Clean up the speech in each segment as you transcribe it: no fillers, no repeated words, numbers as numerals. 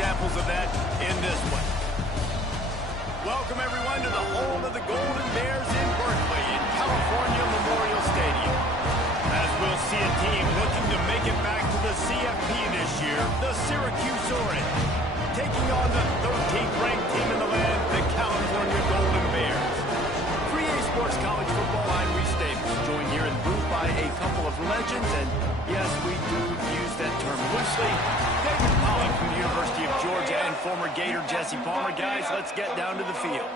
examples of that in this one. Welcome, everyone, to the home of the Golden Bears in Berkeley in California Memorial Stadium. As we'll see a team looking to make it back to the CFP this year, the Syracuse Orange, taking on the 13th ranked team in the land, the California Golden Bears. 3A Sports College Football, I'm Reese Davis, joined here in the booth by a couple of legends, and yes, we do use that term loosely. David Pollock from the University of Georgia and former Gator Jesse Palmer. Guys, let's get down to the field.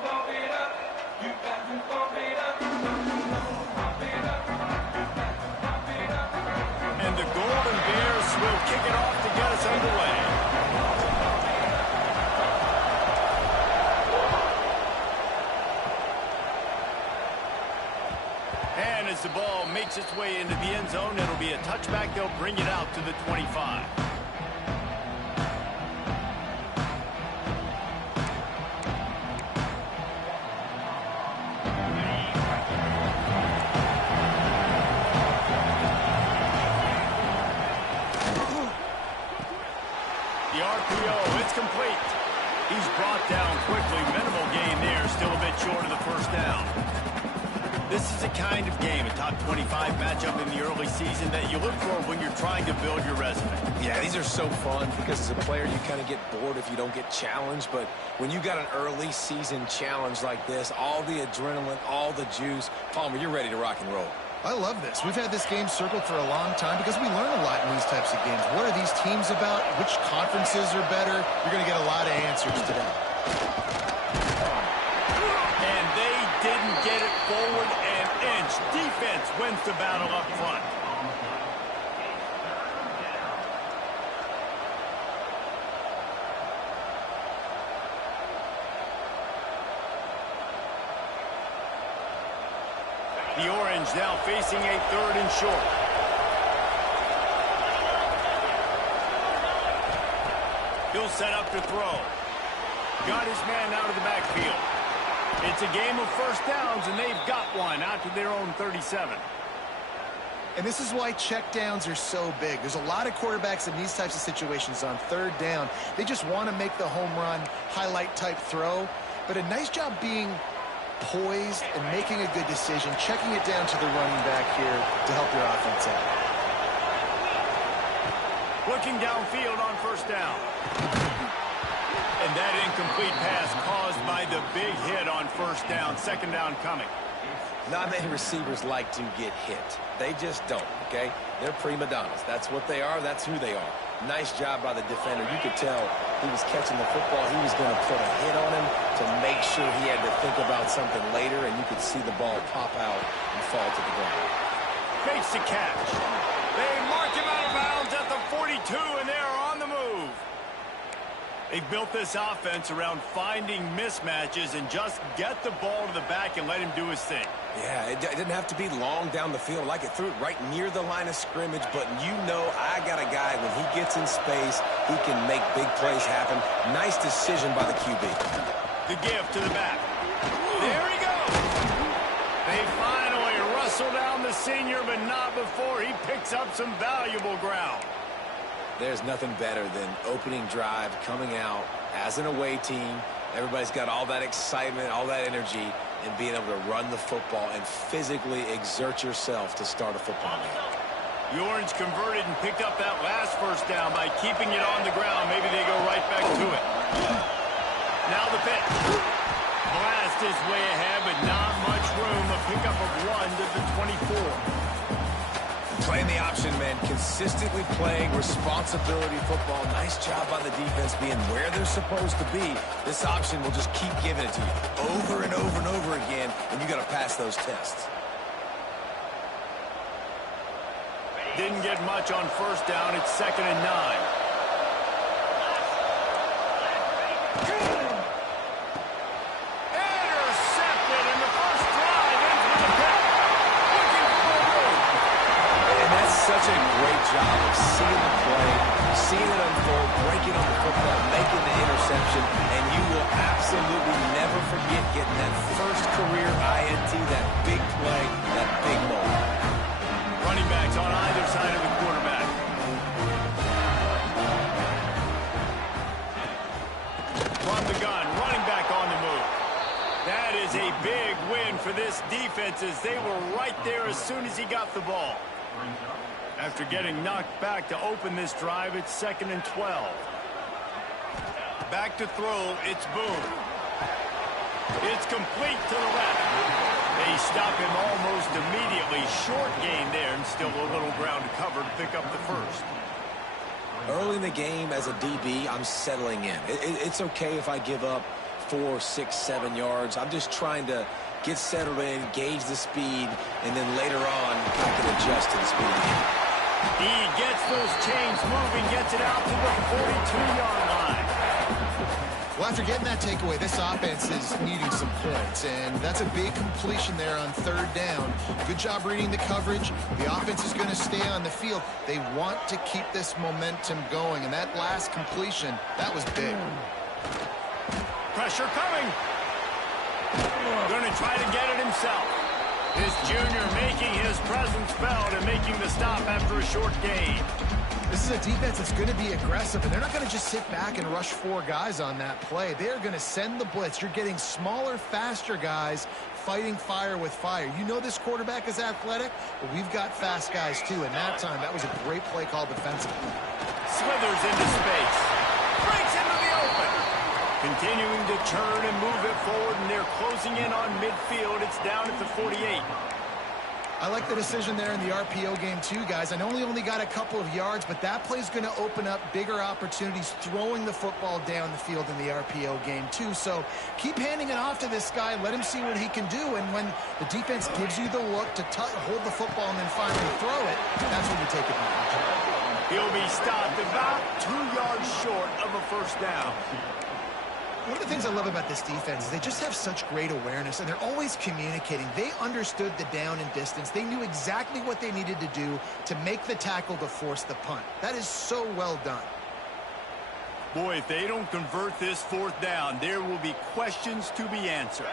And the Golden Bears will kick it off to get us underway. And as the ball makes its way into the end zone, it'll be a touchback. They'll bring it out to the 25. The RPO, it's complete. He's brought down quickly. Minimal gain there, still a bit short of the first down. This is a kind of game, a top 25 matchup in the early season that you look for when you're trying to build your resume. Yeah, these are so fun because as a player, you kind of get bored if you don't get challenged. But when you got an early season challenge like this, all the adrenaline, all the juice, Palmer, you're ready to rock and roll. I love this. We've had this game circled for a long time because we learn a lot in these types of games. What are these teams about? Which conferences are better? You're going to get a lot of answers today. And they didn't get it forward an inch. Defense wins the battle up front. The Orange now facing a 3rd and short. He'll set up to throw. Got his man out of the backfield. It's a game of first downs, and they've got one out to their own 37. And this is why checkdowns are so big. There's a lot of quarterbacks in these types of situations on 3rd down. They just want to make the home run, highlight-type throw. But a nice job being poised and making a good decision, checking it down to the running back here to help your offense out. Looking downfield on first down. And that incomplete pass caused by the big hit on first down. 2nd down coming. Not many receivers like to get hit. They just don't, okay? They're prima donnas. That's what they are. That's who they are. Nice job by the defender. You could tell he was catching the football. He was going to put a hit on him to make sure he had to think about something later, and you could see the ball pop out and fall to the ground. Makes the catch. They mark him out of bounds at the 42, and they're on the move. They've built this offense around finding mismatches and just get the ball to the back and let him do his thing. Yeah, it didn't have to be long down the field. Like it threw it right near the line of scrimmage, but you know I got a guy, when he gets in space, he can make big plays happen. Nice decision by the QB. The give to the back. There he goes. They finally wrestle down the senior, but not before he picks up some valuable ground. There's nothing better than opening drive, coming out as an away team. Everybody's got all that excitement, all that energy, and being able to run the football and physically exert yourself to start a football game. The Orange converted and picked up that last first down by keeping it on the ground. Maybe they go right back to it. Now the pitch. Blast his way ahead, but not much room. A pickup of 1 to the 24. Playing the option, man. Consistently playing responsibility football. Nice job by the defense being where they're supposed to be. This option will just keep giving it to you over and over and over again, and you got to pass those tests. Didn't get much on first down. It's 2nd and 9. Such a great job of seeing the play, seeing it unfold, breaking on the football, making the interception, and you will absolutely never forget getting that first career INT, that big play, that big moment. Running backs on either side of the quarterback. is a big win for this defense as they were right there as soon as he got the ball. After getting knocked back to open this drive, it's 2nd and 12. Back to throw, it's Boone. It's complete to the left. They stop him almost immediately. Short gain there and still a little ground to cover to pick up the first. Early in the game as a DB, I'm settling in. It's okay if I give up 4, 6, 7 yards. I'm just trying to get settled in, gauge the speed, and then later on I can adjust to the speed again. He gets those chains moving, gets it out to the 42-yard line. Well, after getting that takeaway, this offense is needing some points, and that's a big completion there on 3rd down. Good job reading the coverage. The offense is going to stay on the field. They want to keep this momentum going, and that last completion, that was big. Pressure coming. Going to try to get it himself. This junior making his presence felt and making the stop after a short gain. This is a defense that's going to be aggressive, and they're not going to just sit back and rush 4 guys on that play. They are going to send the blitz. You're getting smaller, faster guys fighting fire with fire. You know this quarterback is athletic, but we've got fast guys too, and that time, that was a great play call defensively. Slithers into space. Breaks into the open. Continuing to turn and move it forward, and they're closing in on midfield. It's down at the 48. I like the decision there in the RPO game too, guys. I know he only got a couple of yards, but that play's going to open up bigger opportunities throwing the football down the field in the RPO game too. So keep handing it off to this guy. Let him see what he can do. And when the defense gives you the look to hold the football and then finally throw it, that's when you take advantage. He'll be stopped about 2 yards short of a first down. One of the things I love about this defense is they just have such great awareness, and they're always communicating. They understood the down and distance. They knew exactly what they needed to do to make the tackle to force the punt. That is so well done. Boy, if they don't convert this 4th down, there will be questions to be answered.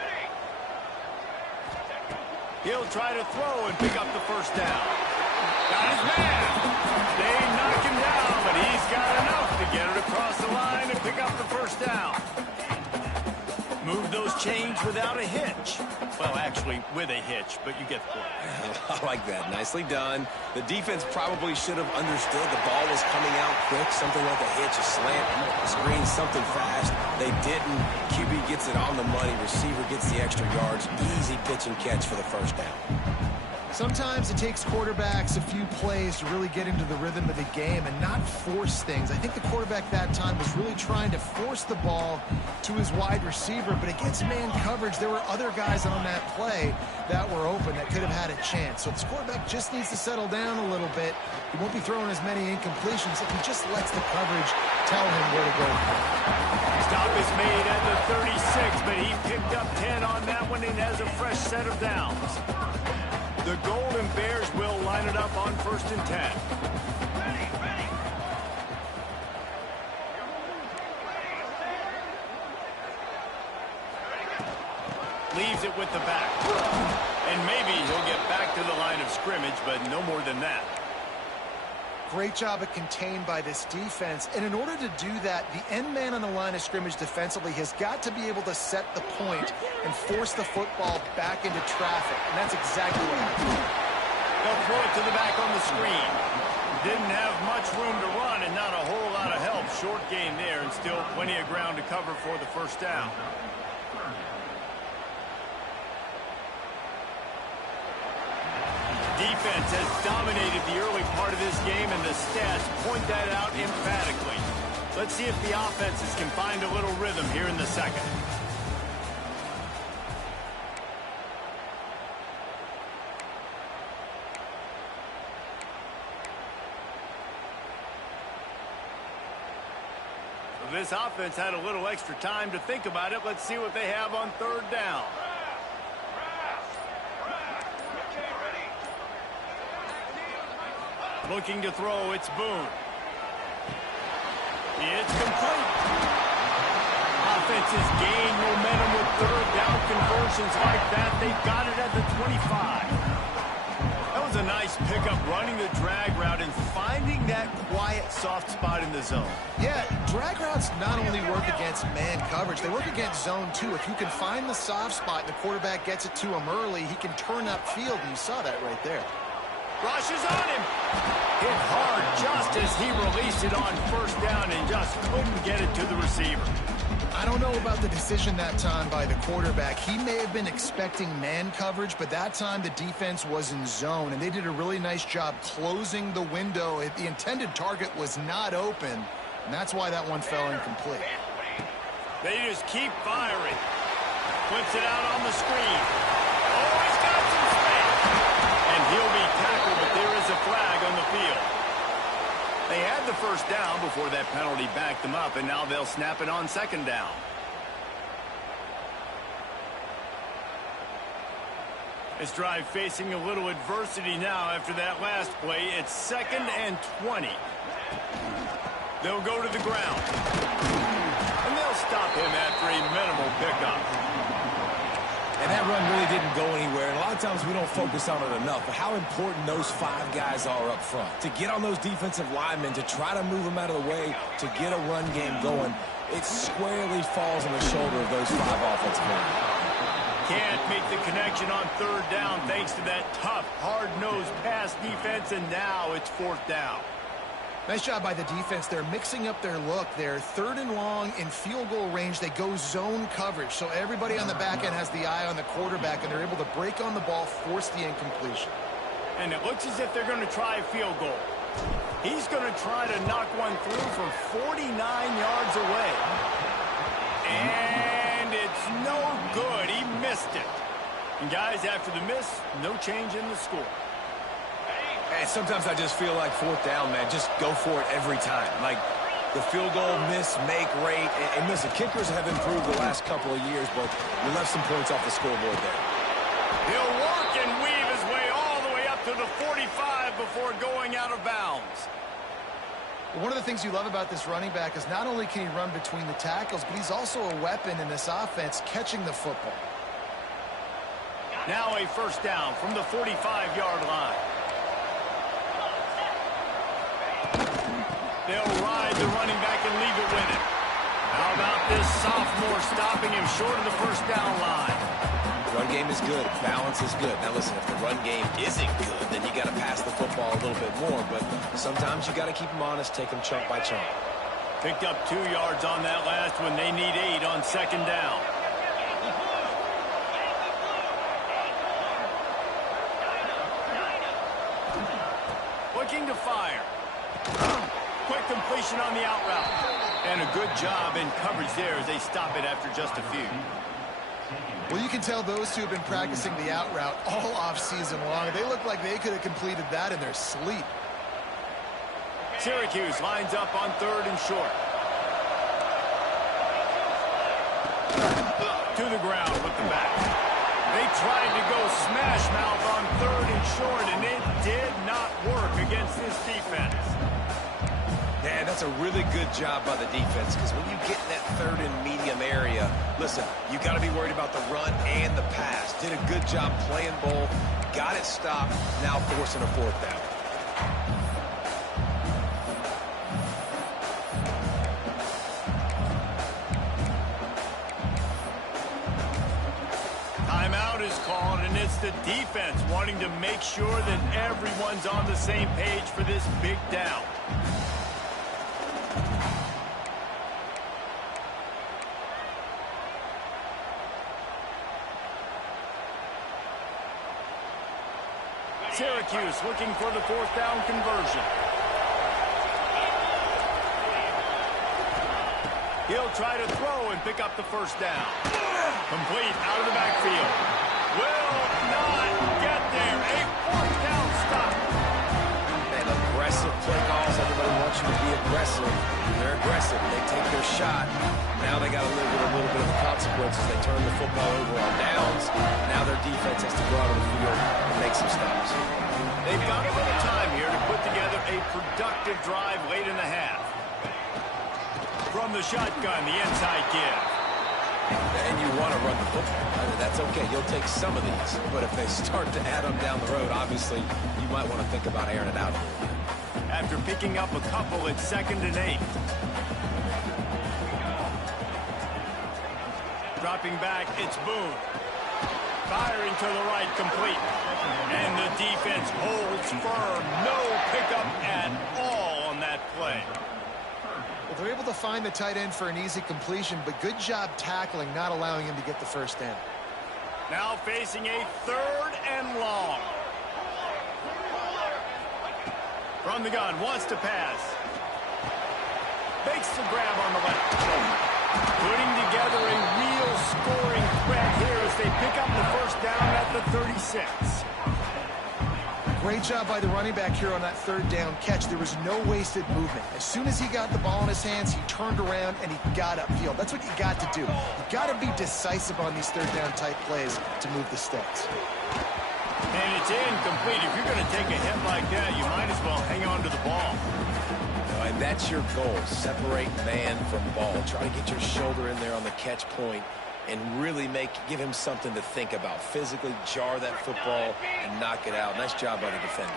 He'll try to throw and pick up the first down. Got his man. They knock him down, but he's got enough to get it across the line and pick up the first down. Move those chains without a hitch. Well, actually, with a hitch, but you get the point. I like that. Nicely done. The defense probably should have understood the ball was coming out quick, something like a hitch, a slant, a screen, something fast. They didn't. QB gets it on the money. Receiver gets the extra yards. Easy pitch and catch for the first down. Sometimes it takes quarterbacks a few plays to really get into the rhythm of the game and not force things. I think the quarterback that time was really trying to force the ball to his wide receiver, but against man coverage, there were other guys on that play that were open that could have had a chance. So this quarterback just needs to settle down a little bit. He won't be throwing as many incompletions if he just lets the coverage tell him where to go. Stop is made at the 36, but he picked up 10 on that one and has a fresh set of downs. The Golden Bears will line it up on 1st and 10. Leaves it with the back. And maybe he'll get back to the line of scrimmage, but no more than that. Great job at contained by this defense. And in order to do that, the end man on the line of scrimmage defensively has got to be able to set the point and force the football back into traffic. And that's exactly what happened. They'll throw it to the back on the screen. Didn't have much room to run and not a whole lot of help. Short gain there and still plenty of ground to cover for the first down. Defense has dominated the early part of this game, and the stats point that out emphatically. Let's see if the offenses can find a little rhythm here in the second. So this offense had a little extra time to think about it. Let's see what they have on 3rd down. Looking to throw, it's Boone. It's complete. Offenses gain momentum with 3rd down conversions like that. They've got it at the 25. That was a nice Nice pickup running the drag route and finding that quiet, soft spot in the zone. Yeah, drag routes not only work against man coverage, they work against zone too. If you can find the soft spot and the quarterback gets it to him early, he can turn upfield, and you saw that right there. Rushes on him. Hit hard just as he released it on first down and just couldn't get it to the receiver. I don't know about the decision that time by the quarterback. He may have been expecting man coverage, but that time the defense was in zone, and they did a really nice job closing the window. The intended target was not open, and that's why that one fell incomplete. They just keep firing. Puts it out on the screen. Oh, he's got some space. And he'll be tackled, but there is a flag on the field. They had the first down before that penalty backed them up, and now they'll snap it on second down. This drive facing a little adversity now after that last play. It's 2nd and 20. They'll go to the ground. And they'll stop him after a minimal pickup. And that run really didn't go anywhere. And a lot of times we don't focus on it enough. But how important those 5 guys are up front. To get on those defensive linemen, to try to move them out of the way, to get a run game going, it squarely falls on the shoulder of those 5 offensive linemen. Can't make the connection on third down thanks to that tough, hard-nosed pass defense. And now it's 4th down. Nice job by the defense. They're mixing up their look. They're 3rd and long in field goal range. They go zone coverage, so everybody on the back end has the eye on the quarterback, and they're able to break on the ball, force the incompletion. And it looks as if they're going to try a field goal. He's going to try to knock one through from 49 yards away. And it's no good. He missed it. And guys, after the miss, no change in the score. And sometimes I just feel like 4th down, man, just go for it every time. Like the field goal miss, make rate. And listen, kickers have improved the last couple of years, but you left some points off the scoreboard there. He'll work and weave his way all the way up to the 45 before going out of bounds. One of the things you love about this running back is not only can he run between the tackles, but he's also a weapon in this offense catching the football. Now a first down from the 45-yard line. They'll ride the running back and leave it with him. How about this sophomore stopping him short of the first down line? Run game is good. Balance is good. Now, listen, if the run game isn't good, then you got to pass the football a little bit more. But sometimes you got to keep them honest, take them chunk by chunk. Picked up 2 yards on that last one. They need 8 on second down. Looking to fire. Quick completion on the out route. And a good job in coverage there as they stop it after just a few. Well, you can tell those two have been practicing the out route all off-season long. They look like they could have completed that in their sleep. Syracuse lines up on 3rd and short. To the ground with the back. They tried to go smash mouth on 3rd and short, and it did not work against this defense. Man, that's a really good job by the defense, because when you get in that 3rd and medium area, listen, you got to be worried about the run and the pass. Did a good job playing both, got it stopped, now forcing a 4th down. Timeout is called, and it's the defense wanting to make sure that everyone's on the same page for this big down. Syracuse looking for the 4th down conversion. He'll try to throw and pick up the first down. Complete out of the backfield. Will not get there. A 4th down stop. And aggressive play calls. Everybody wants you to be aggressive. They're aggressive. They take their shot. Now they got to live with a little bit of the consequences. They turn the football over on downs. Now their defense has to go out on the field and make some stops. They've got a little time here to put together a productive drive late in the half. From the shotgun, the inside give. And you want to run the football. I mean, that's okay. You'll take some of these. But if they start to add them down the road, obviously, you might want to think about airing it out a little bit. After picking up a couple, it's 2nd and 8. Dropping back, it's Boone. Firing to the right, complete. And the defense holds firm. No pickup at all on that play. Well, they're able to find the tight end for an easy completion, but good job tackling, not allowing him to get the first down. Now facing a 3rd and long. From the gun, wants to pass. Makes the grab on the left. Putting together a real scoring threat here as they pick up the first down at the 36. Great job by the running back here on that 3rd down catch. There was no wasted movement. As soon as he got the ball in his hands, he turned around and he got upfield. That's what you got to do. You got to be decisive on these 3rd down type plays to move the sticks. And it's incomplete. If you're going to take a hit like that, you might as well hang on to the ball. And that's your goal. Separate man from ball. Try to get your shoulder in there on the catch point and really give him something to think about. Physically jar that football and knock it out. Nice job by the defender.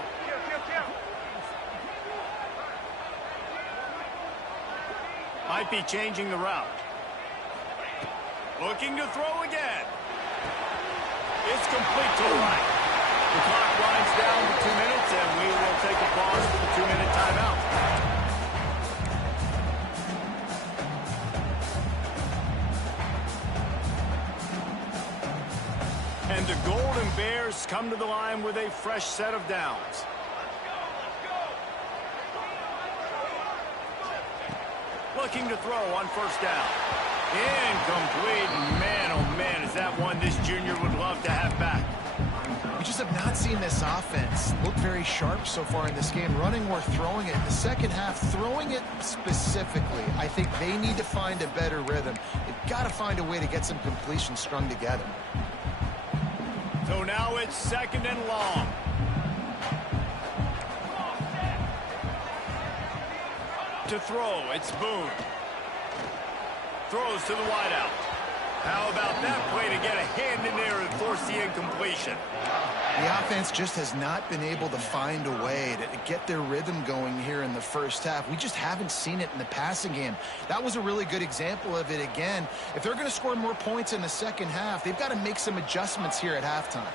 Might be changing the route. Looking to throw again. It's complete to the right. The clock winds down to 2 minutes, and we will take a pause for the 2-minute timeout. And the Golden Bears come to the line with a fresh set of downs. Looking to throw on 1st down. Incomplete. Man, oh man, is that one this junior would love to have back. We just have not seen this offense look very sharp so far in this game, running or throwing it. In the second half, throwing it specifically, I think they need to find a better rhythm. They've got to find a way to get some completions strung together. So now it's 2nd and long. To throw, it's Boone. Throws to the wideout. How about that play to get a hand in there and force the incompletion? The offense just has not been able to find a way to get their rhythm going here in the first half. We just haven't seen it in the passing game. That was a really good example of it again. If they're going to score more points in the second half, they've got to make some adjustments here at halftime.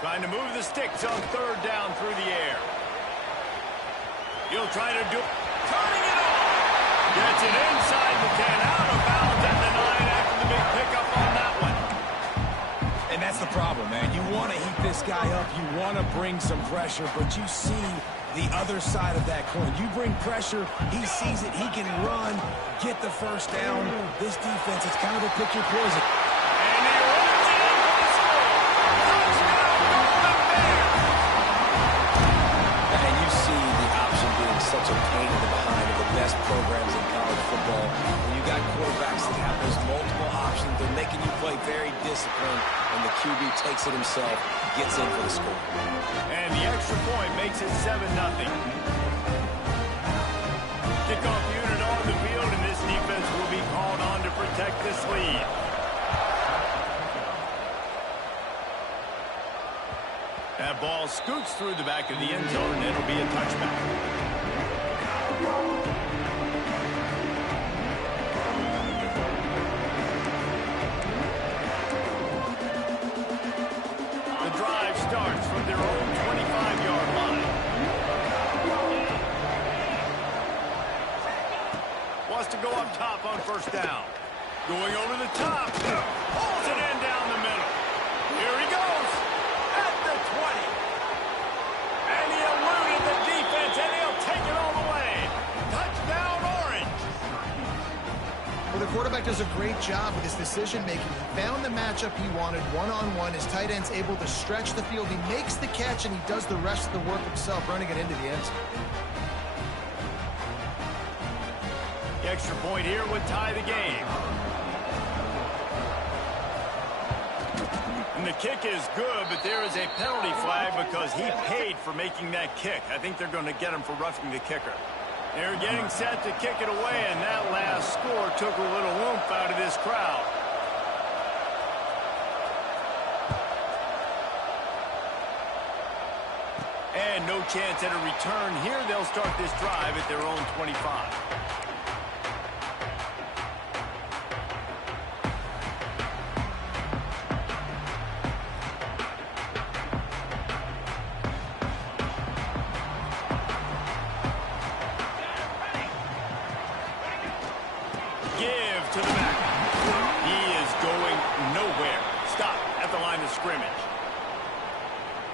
Trying to move the sticks on 3rd down through the air. He'll try to do it. Turning it on. Gets it inside the 10, out of bounds at the 9 after the big pickup on that one. And that's the problem, man. You want to heat this guy up. You want to bring some pressure, but you see the other side of that coin. You bring pressure, he sees it, he can run, get the first down. This defense, it's kind of a pick your poison. And he runs it in for the score. Touchdown, Golden Bears. And you see the option being such a pain in the behind of the best programs in college football. When you got quarterbacks that have those multiple options, they're making you play very disciplined, and the QB takes it himself, gets in for the score. And the extra point makes it 7-0. Kickoff unit on the field, and this defense will be called on to protect this lead. That ball scoots through the back of the end zone, and it'll be a touchback. The drive starts from their own 25-yard line. Wants to go up top on 1st down. Going over the top. Pulls it in down the middle. Here he goes. At the 20. And he eluded the defense, and he'll take it all the way. Touchdown, Orange. Well, the quarterback does a great job with his decision-making. He found the matchup he wanted one-on-one. His tight end's able to stretch the field. He makes the catch, and he does the rest of the work himself, running it into the end zone. The extra point here would tie the game. And the kick is good, but there is a penalty flag because he paid for making that kick. I think they're going to get him for roughing the kicker. They're getting set to kick it away, and that last score took a little oomph out of this crowd. And no chance at a return here. They'll start this drive at their own 25. Give to the back. He is going nowhere. Stop at the line of scrimmage.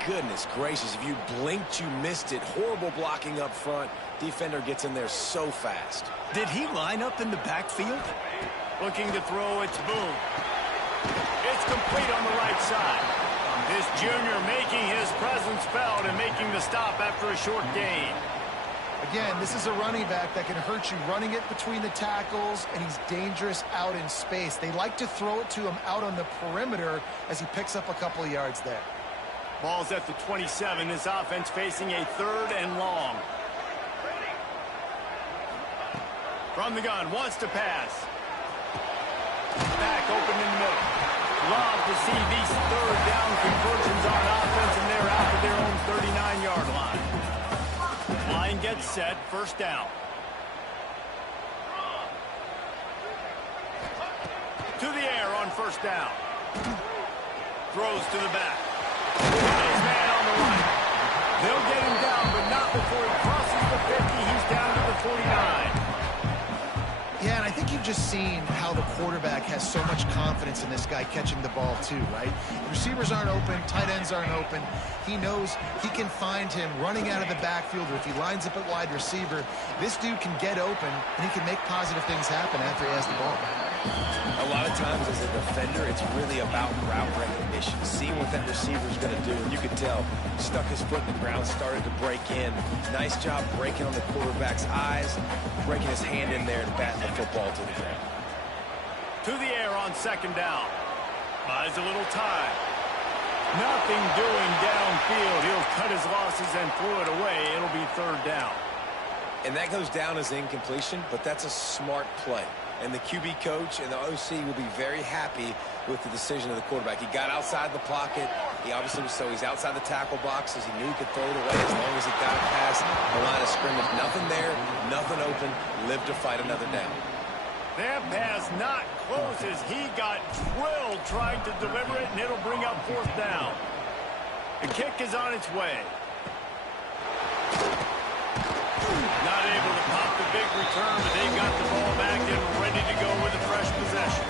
Goodness gracious, if you blinked, you missed it. Horrible blocking up front. Defender gets in there so fast. Did he line up in the backfield? Looking to throw, it's Boone. It's complete on the right side. This junior making his presence felt and making the stop after a short gain. Again, this is a running back that can hurt you running it between the tackles, and he's dangerous out in space. They like to throw it to him out on the perimeter as he picks up a couple of yards there. Ball's at the 27. This offense facing a 3rd and long. From the gun, wants to pass. Back open in the middle. Love to see these 3rd down conversions on offense, and they're out to their own 39-yard line. Line gets set, 1st down. To the air on 1st down. Throws to the back. His man on the right. They'll get him down, but not before he crosses the 50. He's down to the 49. Yeah, and I think you've just seen how the quarterback has so much confidence in this guy catching the ball too, right? The receivers aren't open, tight ends aren't open. He knows he can find him running out of the backfield, or if he lines up at wide receiver, this dude can get open, and he can make positive things happen after he has the ball. A lot of times as a defender, it's really about route recognition, seeing what that receiver's going to do. And you could tell, stuck his foot in the ground, started to break in. Nice job breaking on the quarterback's eyes, breaking his hand in there and batting the football to the ground. To the air on 2nd down. Buys a little time. Nothing doing downfield. He'll cut his losses and throw it away. It'll be 3rd down. And that goes down as incompletion, but that's a smart play. And the QB coach and the OC will be very happy with the decision of the quarterback. He got outside the pocket. He obviously was, so he's outside the tackle boxes. He knew he could throw it away as long as he got it past the line of scrimmage. Nothing there, nothing open. Live to fight another down. That pass not close as he got drilled trying to deliver it, and it'll bring up 4th down. The kick is on its way. Not able to pop the big return, but they got the ball back and ready to go with a fresh possession.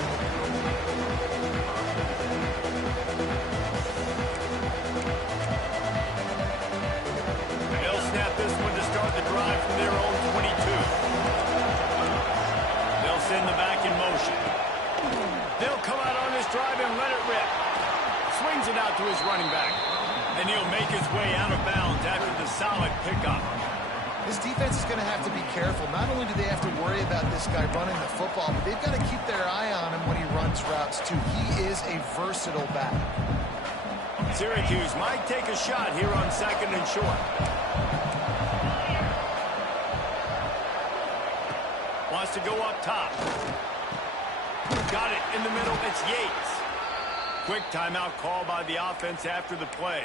They'll snap this one to start the drive from their own 22. They'll send the back in motion. They'll come out on this drive and let it rip. Swings it out to his running back. And he'll make his way out of bounds after the solid pickup. This defense is going to have to be careful. Not only do they have to worry about this guy running the football, but they've got to keep their eye on him when he runs routes, too. He is a versatile back. Syracuse might take a shot here on 2nd and short. Wants to go up top. Got it in the middle. It's Yates. Quick timeout call by the offense after the play.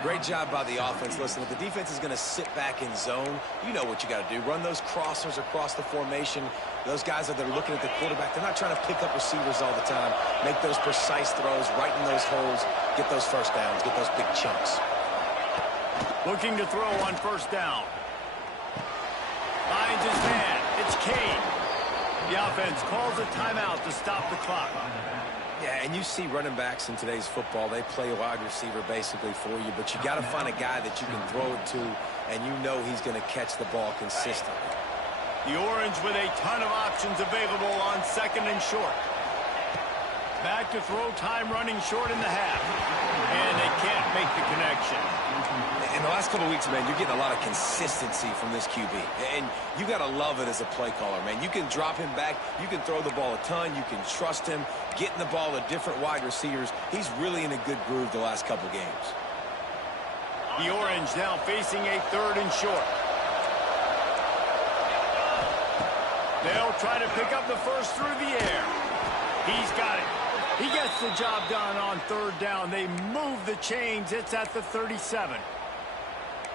Great job by the offense. Listen, if the defense is going to sit back in zone, you know what you got to do. Run those crossers across the formation. Those guys that are looking at the quarterback, they're not trying to pick up receivers all the time. Make those precise throws, right in those holes, get those 1st downs, get those big chunks. Looking to throw on 1st down. Finds his man. It's Kane. The offense calls a timeout to stop the clock. Yeah, and you see running backs in today's football, they play a wide receiver basically for you, but you got to find a guy that you can throw it to, and you know he's going to catch the ball consistently. The Orange with a ton of options available on 2nd and short. Back to throw, time running short in the half. And they can't make the connection. In the last couple of weeks, man, you're getting a lot of consistency from this QB. And you got to love it as a play caller, man. You can drop him back. You can throw the ball a ton. You can trust him. Getting the ball to different wide receivers. He's really in a good groove the last couple games. The Orange now facing a 3rd and short. They'll try to pick up the first through the air. He's got it. He gets the job done on third down. They move the chains. It's at the 37.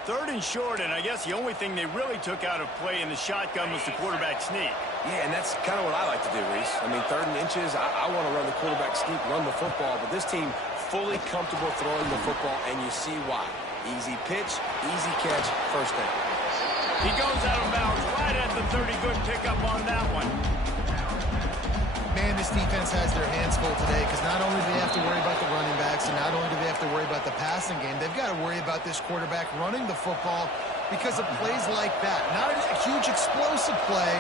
Third and short, and I guess the only thing they really took out of play in the shotgun was the quarterback sneak. Yeah, and that's kind of what I like to do, Reese. I mean, third and inches, I want to run the quarterback sneak, run the football, but this team fully comfortable throwing the football, and you see why. Easy pitch, easy catch, first down. He goes out of bounds right at the 30. Good pickup on that one. Man, this defense has their hands full today because not only do they have to worry about the running backs and not only do they have to worry about the passing game, they've got to worry about this quarterback running the football because of plays like that. Not a huge explosive play,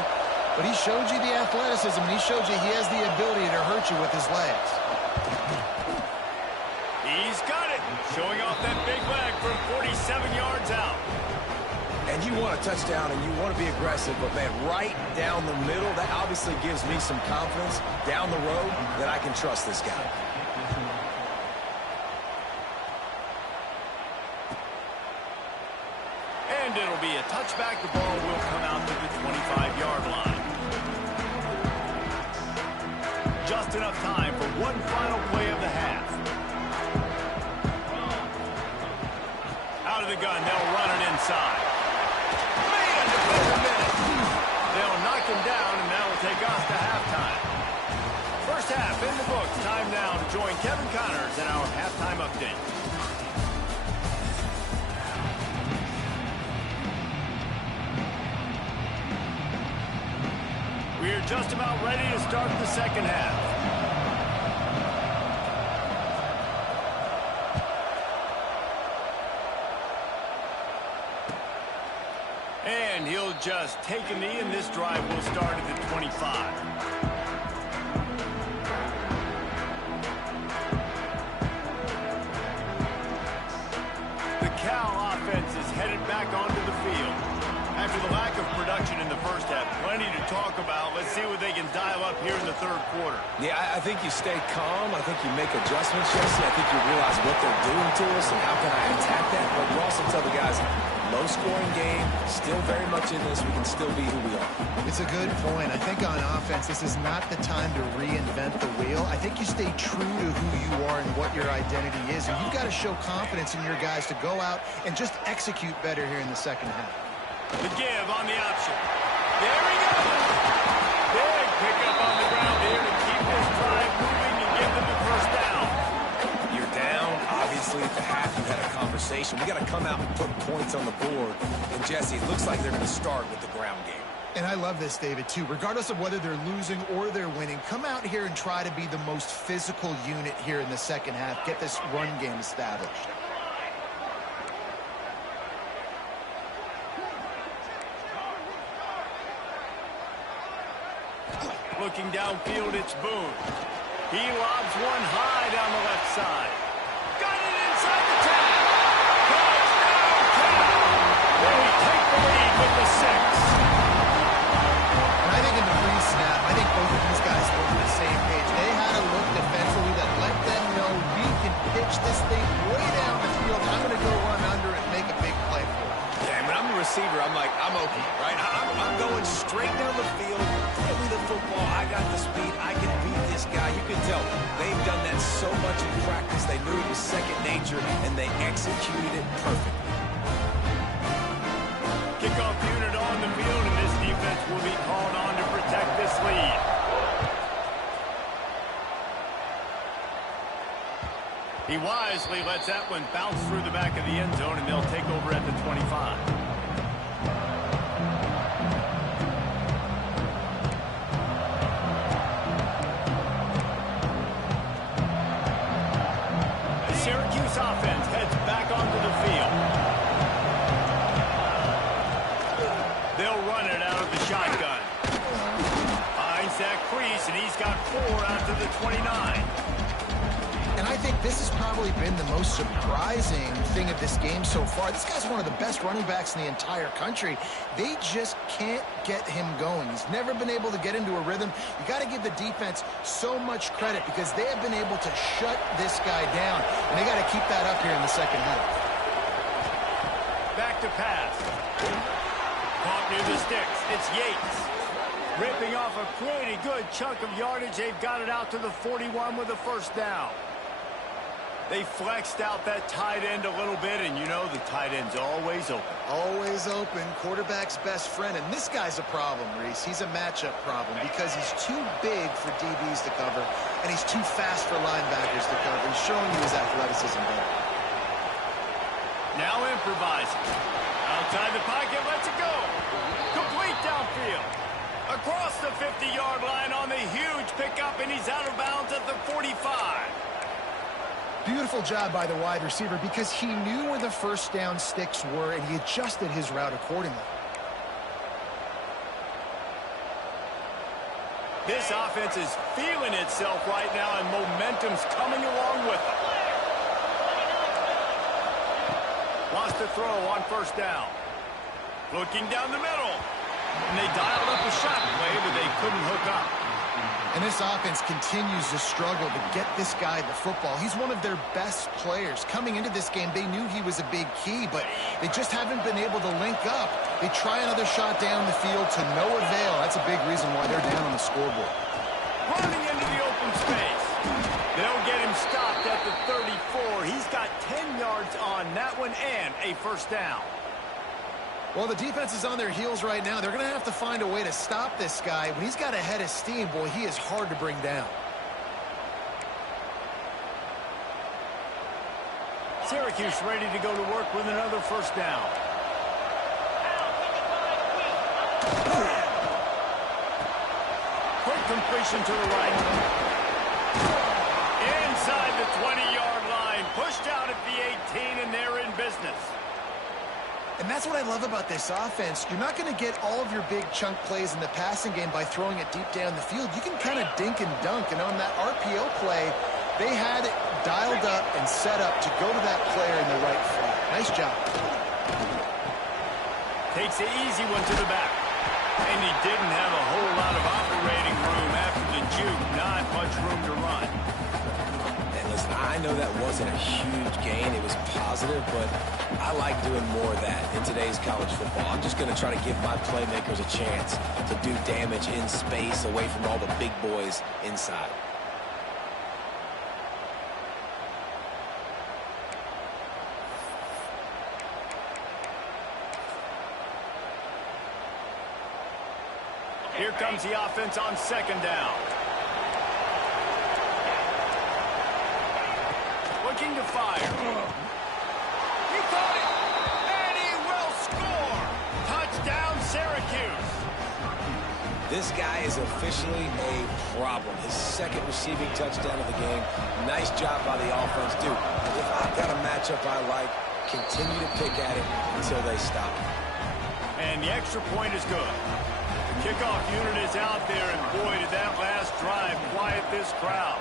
but he showed you the athleticism, and he showed you he has the ability to hurt you with his legs. He's got it, showing off that big leg from 47 yards out. And you want a touchdown and you want to be aggressive, but, man, right down the middle, that obviously gives me some confidence down the road that I can trust this guy. And it'll be a touchback. The ball will come out to the 25-yard line. Just enough time for one final play of the half. Out of the gun, they'll run it inside. They'll knock him down, and that will take us to halftime. First half in the books. Time now to join Kevin Connors in our halftime update. We are just about ready to start the second half. And he'll just take a knee, and this drive will start at the 25. The Cal offense is headed back onto the field. After the lack of production in the first half, plenty to talk about. Let's see what they can dial up here in the third quarter. Yeah, I think you stay calm. I think you make adjustments, Jesse. I think you realize what they're doing to us and how can I attack that. But you also tell the guys, low-scoring game, still very much in this. We can still be who we are. It's a good point. I think on offense, this is not the time to reinvent the wheel. I think you stay true to who you are and what your identity is. And you've got to show confidence in your guys to go out and just execute better here in the second half. The give on the option. There he goes. Big pickup on the ground here to keep this drive moving and give them the first down. You're down. Obviously, at the half, you had a conversation. We got to come out and put points on the board. And, Jesse, it looks like they're going to start with the ground game. And I love this, David, too. Regardless of whether they're losing or they're winning, come out here and try to be the most physical unit here in the second half. Get this run game established. Looking downfield, it's Boone. He lobs one high down the left side. Got it inside the 10. Touchdown, Cal! They take the lead with the 6. And I think in the pre-snap, I think both of these guys were on the same page. They had a look defensively that let them know we can pitch this thing way down the field. I'm going to go run under and make a big play for it. Yeah, when I'm a receiver, I'm like, I'm open, right? I'm going straight down the field. Throw me the football. I got the speed. I can beat this guy. You can tell they've done that so much in practice. They knew it was second nature, and they executed it perfectly. Kickoff unit on the field, and this defense will be called on to protect this lead. He wisely lets that one bounce through the back of the end zone, and they'll take over at the 25. The Syracuse offense heads back onto the field. They'll run it out of the shotgun. Finds that crease, and he's got 4 out to the 29. And I think this has probably been the most surprising thing of this game so far. This guy's one of the best running backs in the entire country. They just can't get him going. He's never been able to get into a rhythm. You got to give the defense so much credit because they have been able to shut this guy down. And they got to keep that up here in the second half. Back to pass. Caught near the sticks. It's Yates. Ripping off a pretty good chunk of yardage. They've got it out to the 41 with a first down. They flexed out that tight end a little bit, and you know the tight end's always open. Always open, quarterback's best friend. And this guy's a problem, Reese. He's a matchup problem because he's too big for DBs to cover, and he's too fast for linebackers to cover. He's showing you his athleticism there. Now improvising. Outside the pocket, lets it go. Complete downfield. Across the 50-yard line on the huge pickup, and he's out of bounds at the 45. Beautiful job by the wide receiver because he knew where the first down sticks were, and he adjusted his route accordingly. This offense is feeling itself right now, and momentum's coming along with them. Wants to throw on first down. Looking down the middle. And they dialed up a shot play, but they couldn't hook up. And this offense continues to struggle to get this guy the football. He's one of their best players. Coming into this game, they knew he was a big key, but they just haven't been able to link up. They try another shot down the field to no avail. That's a big reason why they're down on the scoreboard. Running into the open space. They'll get him stopped at the 34. He's got 10 yards on that one and a first down. Well, the defense is on their heels right now. They're going to have to find a way to stop this guy. When he's got a head of steam, boy, he is hard to bring down. Syracuse ready to go to work with another first down. Quick completion to the right. Inside the 20-yard line. Pushed out at the 18, and they're in business. And that's what I love about this offense. You're not going to get all of your big chunk plays in the passing game by throwing it deep down the field. You can kind of dink and dunk. And on that RPO play, they had it dialed up and set up to go to that player in the right flat. Nice job. Takes the easy one to the back. And he didn't have a whole lot of operating room after the juke. Not much room to run. And listen, I know that wasn't a huge gain. It was positive, but I like doing more of that in today's college football. I'm just going to try to give my playmakers a chance to do damage in space away from all the big boys inside. Here comes the offense on second down. Looking to fire. He caught it, and he will score. Touchdown, Syracuse. This guy is officially a problem. His second receiving touchdown of the game. Nice job by the offense. Dude, if I've got a matchup I like, continue to pick at it until they stop. And the extra point is good. The kickoff unit is out there, and boy, did that last drive quiet this crowd.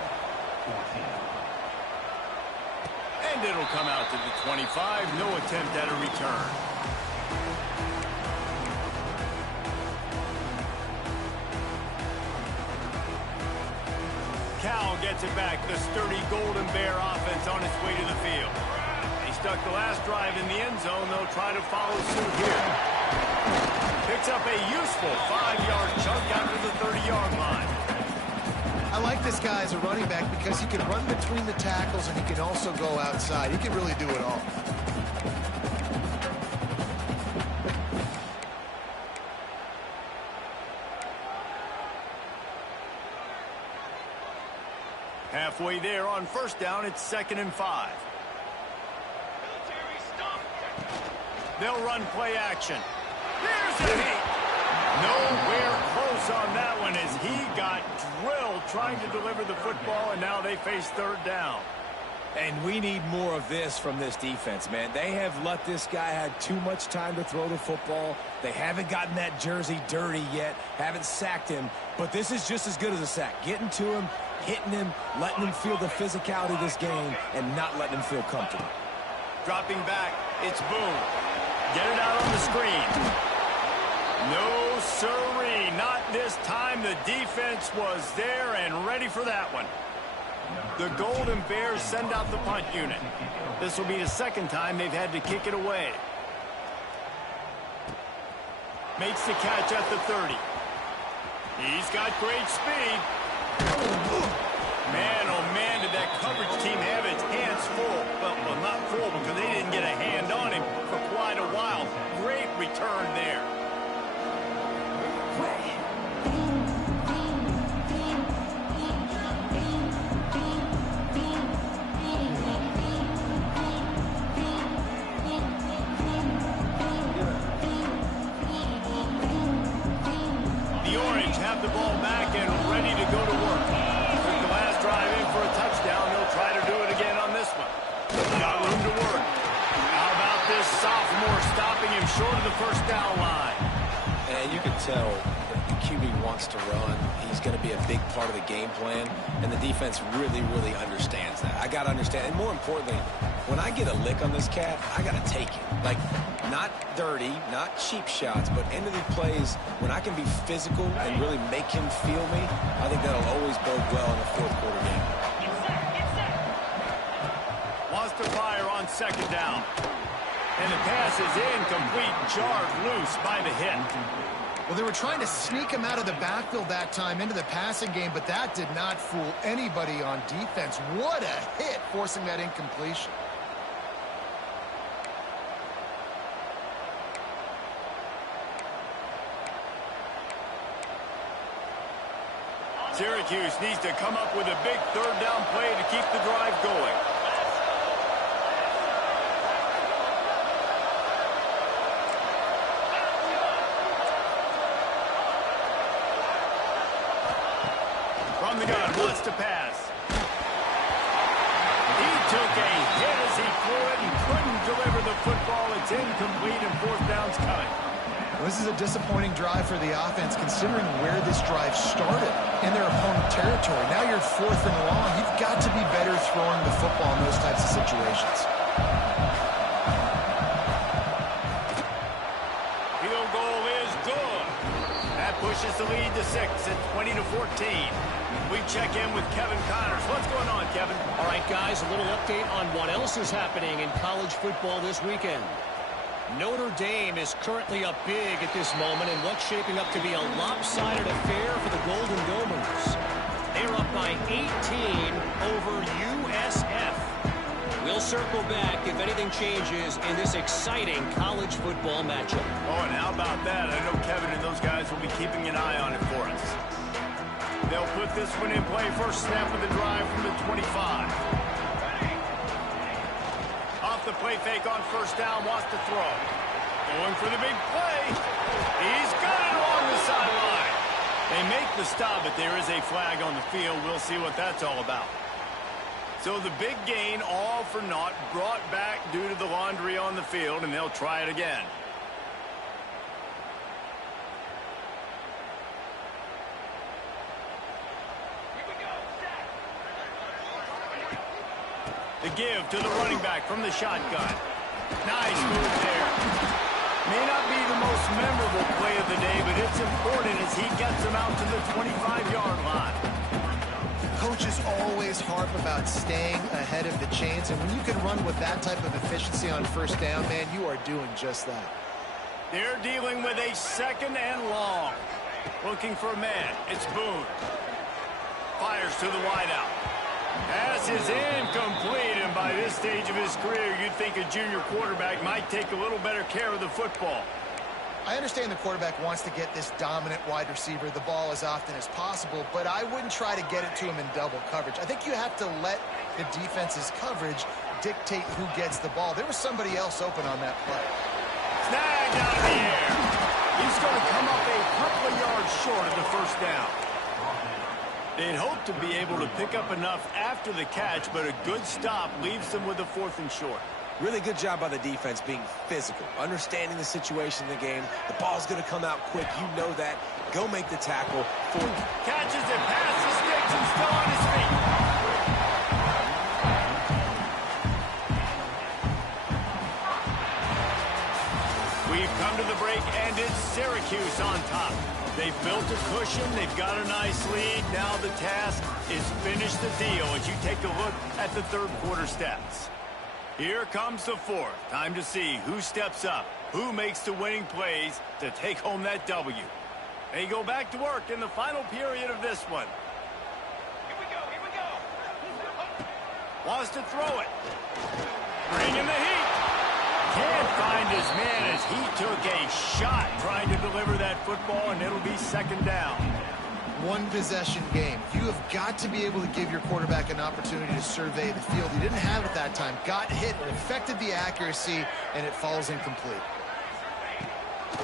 And it'll come out to the 25. No attempt at a return. Cal gets it back. The sturdy Golden Bear offense on its way to the field. They stuck the last drive in the end zone. They'll try to follow suit here. Picks up a useful 5-yard chunk after the 30-yard line. I like this guy as a running back because he can run between the tackles and he can also go outside. He can really do it all. Halfway there on first down, it's 2nd and 5. They'll run play action. Here's a hit. Nowhere close on that one as he got drilled trying to deliver the football, and now they face third down. And we need more of this from this defense, man. They have let this guy have too much time to throw the football. They haven't gotten that jersey dirty yet, haven't sacked him. But this is just as good as a sack. Getting to him, hitting him, letting him feel the physicality of this game, and not letting him feel comfortable. Dropping back, it's Boone. Get it out on the screen. No, sirree, not this time. The defense was there and ready for that one. The Golden Bears send out the punt unit. This will be the second time they've had to kick it away. Makes the catch at the 30. He's got great speed. Man, oh man, did that coverage team have its hands full. Well, not full because they didn't get a hand on him for quite a while. Great return there. The Orange have the ball back and ready to go to work. Took the last drive in for a touchdown. They'll try to do it again on this one. Got room to work. How about this sophomore stopping him short of the first down line? And you can tell the QB wants to run. He's going to be a big part of the game plan, and the defense really, really understands that. I got to understand, and more importantly, when I get a lick on this cat, I got to take it. Like, not dirty, not cheap shots, but end of the plays, when I can be physical and really make him feel me, I think that'll always bode well in the fourth quarter game. Wants to fire on second down. And the pass is incomplete, jarred loose by the hit. Well, they were trying to sneak him out of the backfield that time into the passing game, but that did not fool anybody on defense. What a hit, forcing that incompletion. Syracuse needs to come up with a big third down play to keep the drive going. From the gun, wants to pass. He took a hit as he threw it and couldn't deliver the football. It's incomplete and fourth down's coming. Well, this is a disappointing drive for the offense, considering where this drive started in their opponent territory. Now you're fourth and long. You've got to be better throwing the football in those types of situations. Field goal is good. That pushes the lead to 6 at 20-14. We check in with Kevin Connors. What's going on, Kevin? All right, guys, a little update on what else is happening in college football this weekend. Notre Dame is currently up big at this moment in what's shaping up to be a lopsided affair for the Golden Domers. They're up by 18 over USF. We'll circle back if anything changes in this exciting college football matchup. Oh, and how about that? I know Kevin and those guys will be keeping an eye on it for us. They'll put this one in play. First snap of the drive from the 25. Off the play fake on first down, wants to throw. Going for the big play. He's got it along the sideline. They make the stop, but there is a flag on the field. We'll see what that's all about. So the big gain, all for naught, brought back due to the laundry on the field, and they'll try it again. The give to the running back from the shotgun. Nice move there. May not be the most memorable play of the day, but it's important as he gets him out to the 25-yard line. Coaches always harp about staying ahead of the chains, and when you can run with that type of efficiency on first down, man, you are doing just that. They're dealing with a second and long. Looking for a man. It's Boone. Fires to the wideout. Pass is incomplete, and by this stage of his career, you'd think a junior quarterback might take a little better care of the football. I understand the quarterback wants to get this dominant wide receiver the ball as often as possible, but I wouldn't try to get it to him in double coverage. I think you have to let the defense's coverage dictate who gets the ball. There was somebody else open on that play. Snagged out of the air. He's going to come up a couple of yards short of the first down. They'd hope to be able to pick up enough after the catch, but a good stop leaves them with a fourth and short. Really good job by the defense being physical, understanding the situation in the game. The ball's going to come out quick. You know that. Go make the tackle. Catches it, passes, sticks, and still on his feet. We've come to the break, and it's Syracuse on top. They've built a cushion. They've got a nice lead. Now the task is finish the deal as you take a look at the third quarter stats. Here comes the fourth. Time to see who steps up, who makes the winning plays to take home that W. They go back to work in the final period of this one. Here we go. Wants to throw it. Bringing the heat. Can't find his man as he took a shot trying to deliver that football, and it'll be second down. One possession game. You have got to be able to give your quarterback an opportunity to survey the field. He didn't have it that time. Got hit, it affected the accuracy, and it falls incomplete.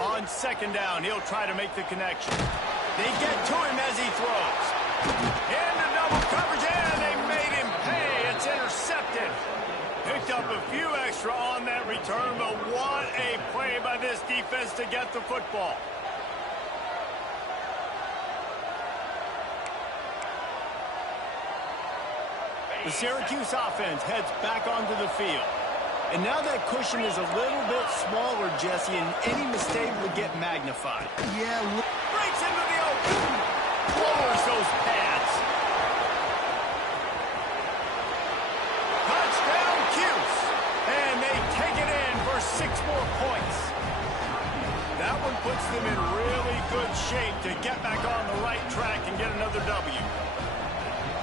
On second down, he'll try to make the connection. They get to him as he throws. Into double coverage, and they made him pay. It's intercepted. Picked up a few extra on that return, but what a play by this defense to get the football. The Syracuse offense heads back onto the field. And now that cushion is a little bit smaller, Jesse, and any mistake will get magnified. Yeah. Breaks into the open. Lowers those pads. Touchdown, Cuse. And they take it in for 6 more points. That one puts them in really good shape to get back on the right track and get another W.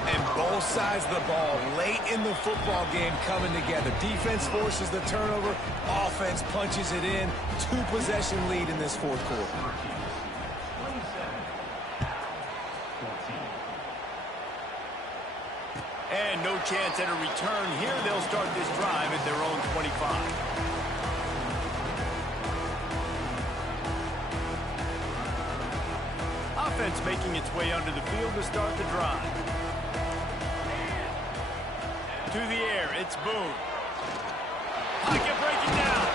And both sides of the ball late in the football game coming together. Defense forces the turnover. Offense punches it in. 2-possession lead in this fourth quarter. And no chance at a return here. They'll start this drive at their own 25. Offense making its way onto the field to start the drive. To the air, it's Boone. Pocket breaking down.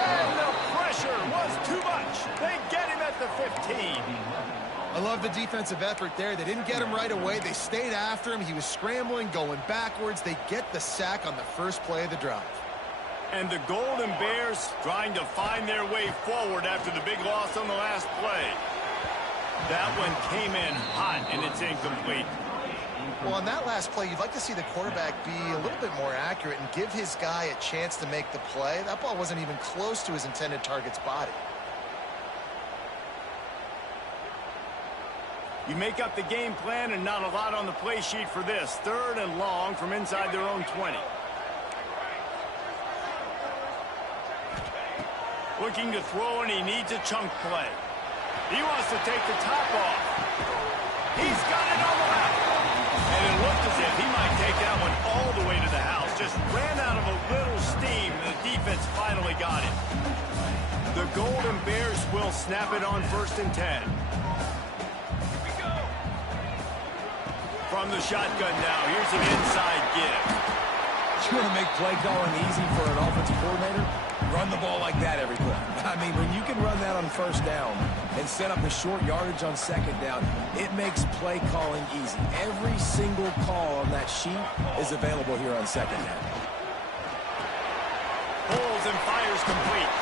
And the pressure was too much. They get him at the 15. I love the defensive effort there. They didn't get him right away. They stayed after him. He was scrambling, going backwards. They get the sack on the first play of the drive. And the Golden Bears trying to find their way forward after the big loss on the last play. That one came in hot, and it's incomplete. Well, on that last play, you'd like to see the quarterback be a little bit more accurate and give his guy a chance to make the play. That ball wasn't even close to his intended target's body. You make up the game plan and not a lot on the play sheet for this. 3rd and long from inside their own 20. Looking to throw, and he needs a chunk play. He wants to take the top off. He's got it on the left. And it looked as if he might take that one all the way to the house. Just ran out of a little steam, and the defense finally got it. The Golden Bears will snap it on 1st and 10. From the shotgun now, here's an inside give. You want to make play calling easy for an offensive coordinator? Run the ball like that every play. I mean, when you can run that on 1st down and set up the short yardage on 2nd down, it makes play calling easy. Every single call on that sheet is available here on 2nd down. Pulls and fires complete.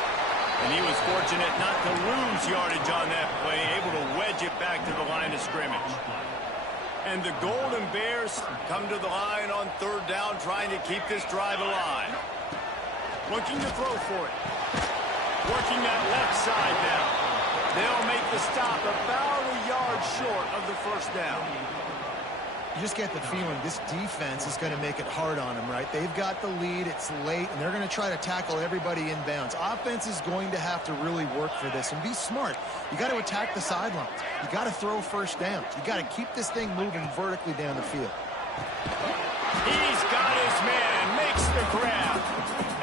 And he was fortunate not to lose yardage on that play, able to wedge it back to the line of scrimmage. And the Golden Bears come to the line on 3rd down, trying to keep this drive alive. Looking to throw for it. Working that left side now. They'll make the stop about a yard short of the 1st down. You just get the feeling this defense is going to make it hard on them, right? They've got the lead, it's late, and they're going to try to tackle everybody inbounds. Offense is going to have to really work for this and be smart. You got to attack the sidelines. You got to throw 1st downs. You got to keep this thing moving vertically down the field. He's got his man, makes the grab.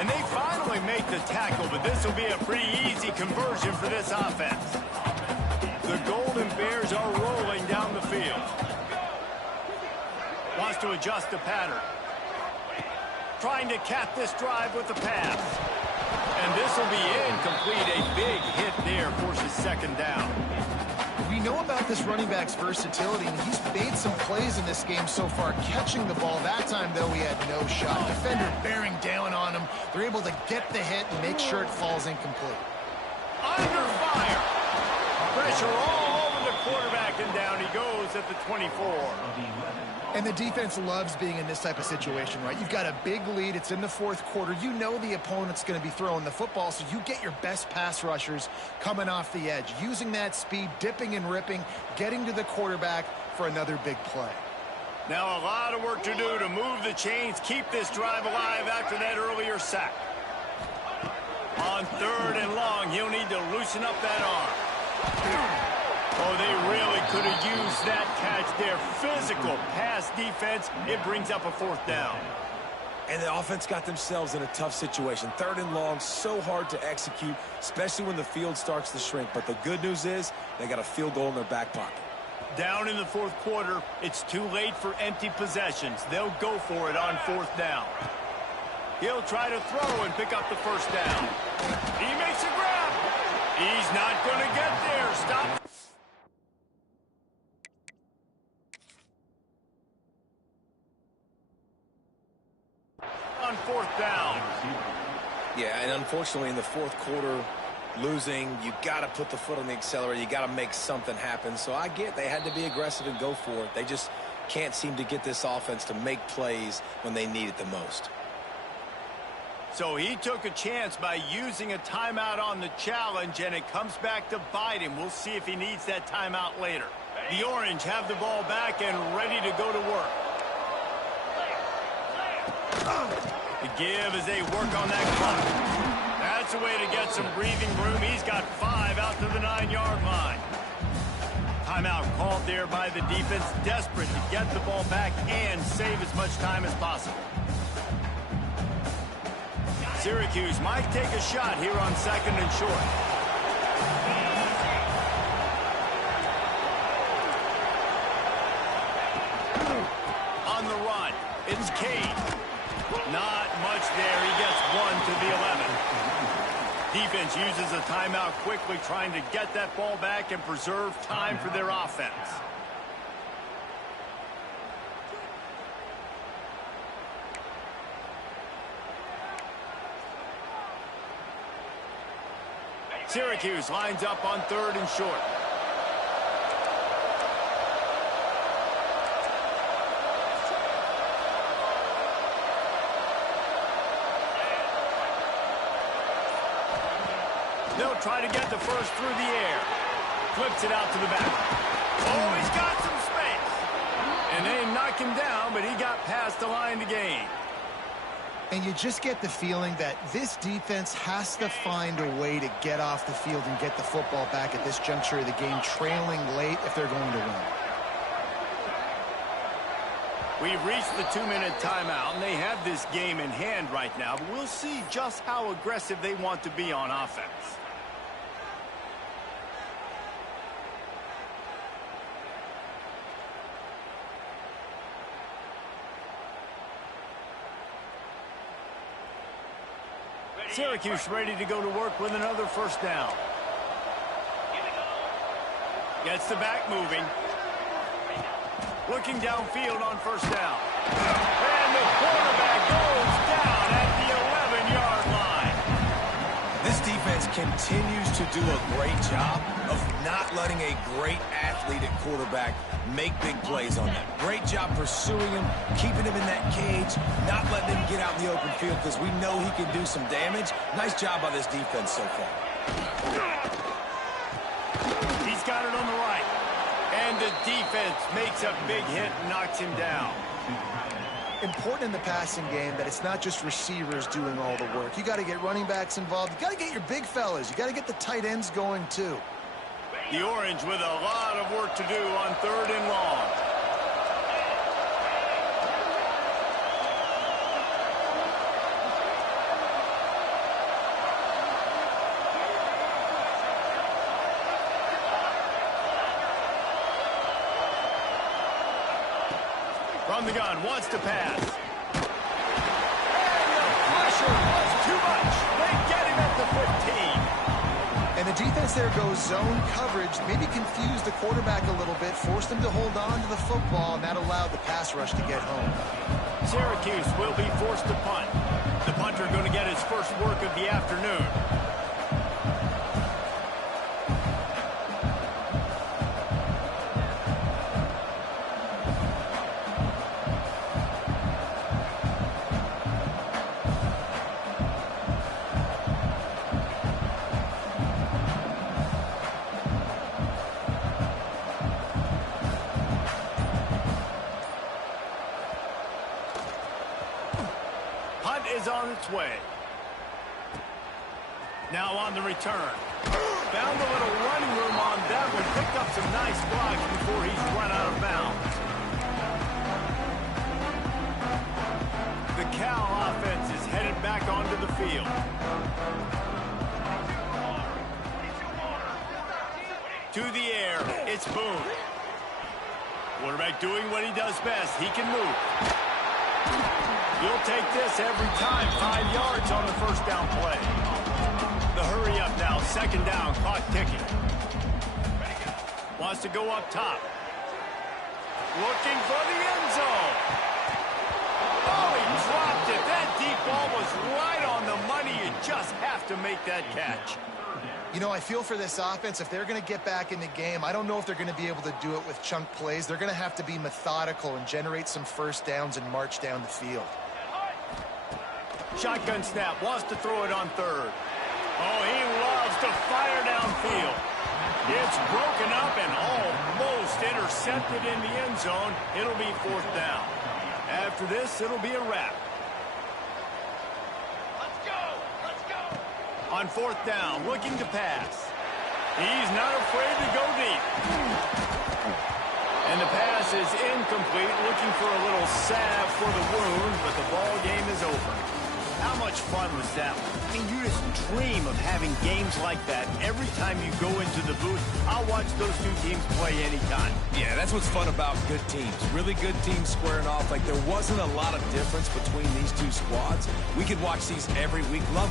And they finally make the tackle, but this will be a pretty easy conversion for this offense. The Golden Bears are rolling down the field. Wants to adjust the pattern. Trying to cap this drive with the pass. And this will be incomplete. A big hit there forces 2nd down. We know about this running back's versatility, and he's made some plays in this game so far, catching the ball. That time, though, he had no shot. Defender bearing down on him. They're able to get the hit and make sure it falls incomplete. Under fire. Pressure all over the quarterback, and down he goes at at the 24. And the defense loves being in this type of situation, right? You've got a big lead. It's in the fourth quarter. You know the opponent's going to be throwing the football, so you get your best pass rushers coming off the edge, using that speed, dipping and ripping, getting to the quarterback for another big play. Now a lot of work to do to move the chains, keep this drive alive after that earlier sack. On 3rd and long, he'll need to loosen up that arm. Oh, they really could have used that catch there. Physical pass defense. It brings up a 4th down. And the offense got themselves in a tough situation. 3rd and long, so hard to execute, especially when the field starts to shrink. But the good news is they got a field goal in their back pocket. Down in the 4th quarter, it's too late for empty possessions. They'll go for it on 4th down. He'll try to throw and pick up the 1st down. He makes a grab. He's not going to get there. Stop. On 4th down. Yeah, and unfortunately in the 4th quarter, losing, you got to put the foot on the accelerator. You got to make something happen. So I get they had to be aggressive and go for it. They just can't seem to get this offense to make plays when they need it the most. So he took a chance by using a timeout on the challenge, and it comes back to bite him. We'll see if he needs that timeout later. The Orange have the ball back and ready to go to work. The give as they work on that clock. That's a way to get some breathing room. He's got 5 out to the 9-yard line. Timeout called there by the defense, desperate to get the ball back and save as much time as possible. Syracuse might take a shot here on 2nd and short. On the run, it's Cade. Not much there. He gets 1 to the 11. Defense uses a timeout quickly, trying to get that ball back and preserve time for their offense. Syracuse lines up on 3rd and short. They'll try to get the first through the air. Flips it out to the back. Oh, he's got some space. And they knock him down, but he got past the line to gain. And you just get the feeling that this defense has to find a way to get off the field and get the football back at this juncture of the game, trailing late if they're going to win. We've reached the 2-minute timeout, and they have this game in hand right now, but we'll see just how aggressive they want to be on offense. Syracuse ready to go to work with another 1st down. Gets the back moving. Looking downfield on 1st down. And the quarterback goes down at the 11-yard line. This defense continues to do a great job of not letting a great athlete at quarterback make big plays on them. Great job pursuing him, keeping him in that cage, not letting him get out in the open field because we know he can do some damage. Nice job by this defense so far. He's got it on the right. And the defense makes a big hit and knocks him down. Important in the passing game that it's not just receivers doing all the work. You got to get running backs involved. You got to get your big fellas. You got to get the tight ends going too. The Orange with a lot of work to do on 3rd and long. From the gun, wants to pass. And the pressure was too much. They get him at the 15. And the defense there goes zone coverage, maybe confused the quarterback a little bit, forced him to hold on to the football, and that allowed the pass rush to get home. Syracuse will be forced to punt. The punter going to get his first work of the afternoon. on its way. Now on the return. Found a little running room on that one. Picked up some nice blocks before he's run out of bounds. The Cal offense is headed back onto the field. To the air, it's Boone. Quarterback doing what he does best. He can move. He'll take this every time. 5 yards on the first down play. The hurry up now. Second down. Clock ticking. Wants to go up top. Looking for the end zone. Oh, he dropped it. That deep ball was right on the money. You just have to make that catch. You know, I feel for this offense. If they're going to get back in the game, I don't know if they're going to be able to do it with chunk plays. They're going to have to be methodical and generate some first downs and march down the field. Shotgun snap. Wants to throw it on third. Oh, he loves to fire downfield. It's broken up and almost intercepted in the end zone. It'll be fourth down. After this, it'll be a wrap. On fourth down, looking to pass. He's not afraid to go deep. And the pass is incomplete, looking for a little salve for the wound, but the ball game is over. How much fun was that one? I mean, you just dream of having games like that every time you go into the booth. I'll watch those two teams play anytime. Yeah, that's what's fun about good teams. Really good teams squaring off. Like, there wasn't a lot of difference between these two squads. We could watch these every week. Love